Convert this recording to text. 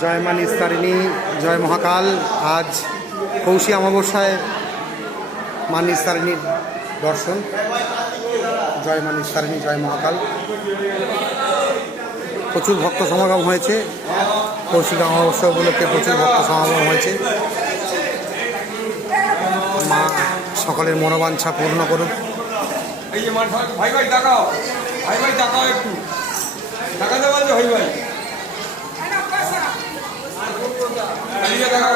জয় মা নিস্তারিণী, জয় মহাকাল। আজ কৌশী অমাবস্যায় মা নিস্তারিণীর দর্শন। জয় মা নিস্তারিণী, জয় মহাকাল। প্রচুর ভক্ত সমাগম হয়েছে। কৌশিক অমাবস্যা উপলক্ষে প্রচুর ভক্ত সমাগম হয়েছে। মা সকলের মনোবাঞ্ছা পূর্ণ করুক। এই যে ভাই ভাই তাকাও, ভাই ভাই তাকাও, একটু তাকাতে বলছো ভাই ভাই। তাকাও,